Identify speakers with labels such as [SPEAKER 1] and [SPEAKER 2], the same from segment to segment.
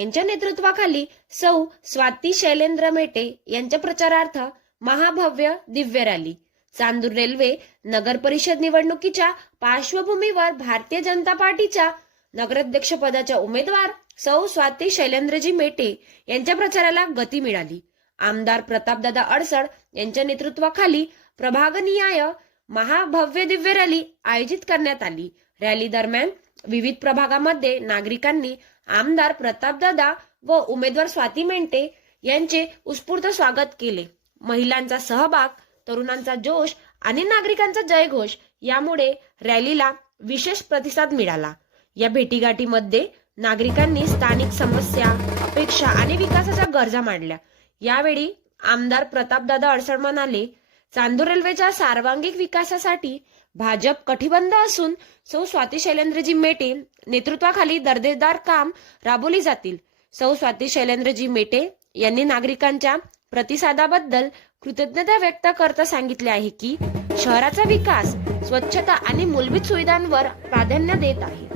[SPEAKER 1] यांच्या नेतृत्वाखाली सौ स्वाती शैलेंद्र मेटे यांच्या प्रचारार्थ महाभव्य दिव्य रॅली. चांदूर रेल्वे नगर परिषद निवडणुकीच्या पार्श्वभूमीवर भारतीय जनता पार्टीच्या नगराध्यक्ष पदाच्या उमेदवार सौ स्वाती शैलेंद्रजी मेटे यांच्या प्रचाराला गती मिळाली. आमदार प्रतापदादा अडसड यांच्या नेतृत्वाखाली प्रभागनिहाय महाभव्य दिव्य रॅली आयोजित करण्यात आली. रॅली दरम्यान विविध प्रभागामध्ये नागरिकांनी आमदार प्रतापदादा व उमेदवार स्वाती मेंटे यांचे उत्स्फूर्त स्वागत केले. महिलांचा सहभाग तरुणांचा जोश आणि नागरिकांचा जयघोष यामुळे रॅलीला विशेष प्रतिसाद मिळाला. या भेटीगाठीमध्ये नागरिकांनी स्थानिक समस्या अपेक्षा आणि विकासाच्या गरजा मांडल्या. यावेळी आमदार प्रतापदादा अडसड म्हणाले चांदूर रेल्वेच्या सर्वांगीण विकासासाठी भाजप कटिबंध असून सौ स्वाती शैलेंद्रजी मेटे नेतृत्वाखाली दर्जेदार काम राबवली जातील. सौ स्वाती शैलेंद्रजी मेटे यांनी नागरिकांच्या प्रतिसादाबद्दल कृतज्ञता व्यक्त करता सांगितले आहे की शहराचा विकास स्वच्छता आणि मूलभूत सुविधांवर प्राधान्य देत आहे.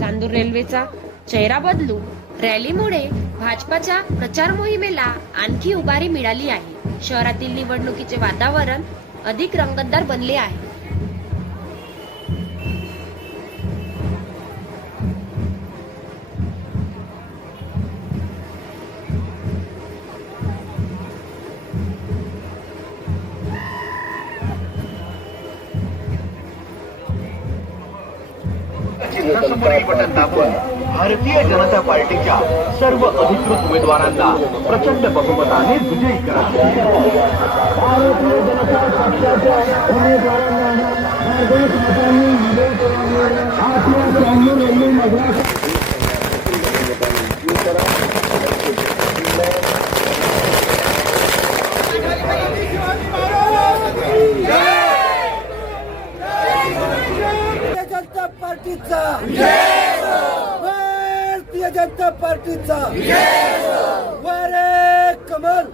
[SPEAKER 1] चांदूर रेल्वेचा चेहरा बदलू रॅलीमुळे भाजपाच्या प्रचार मोहिमेला आणखी उभारी मिळाली आहे. शहरातील निवडणुकीचे वातावरण अधिक रंगतदार बनले आहे.
[SPEAKER 2] समोरील बटन दाबून भारतीय जनता पार्टीच्या सर्व अधिकृत उमेदवारांना प्रचंड बहुमताने विजयी करा
[SPEAKER 3] भारतीय जनता पक्षाच्या उमेदवारांना पार्टीचा. भारतीय जनता पार्टीचा. वारे कमल.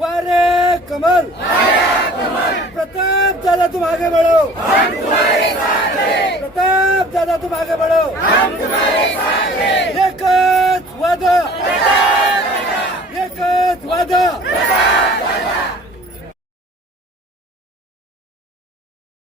[SPEAKER 3] वारे कमल. प्रताप दादा तुम आगे बढ़ो प्रताप दादा तुम आगे बढ़ो एकच वादा. एकच वादा.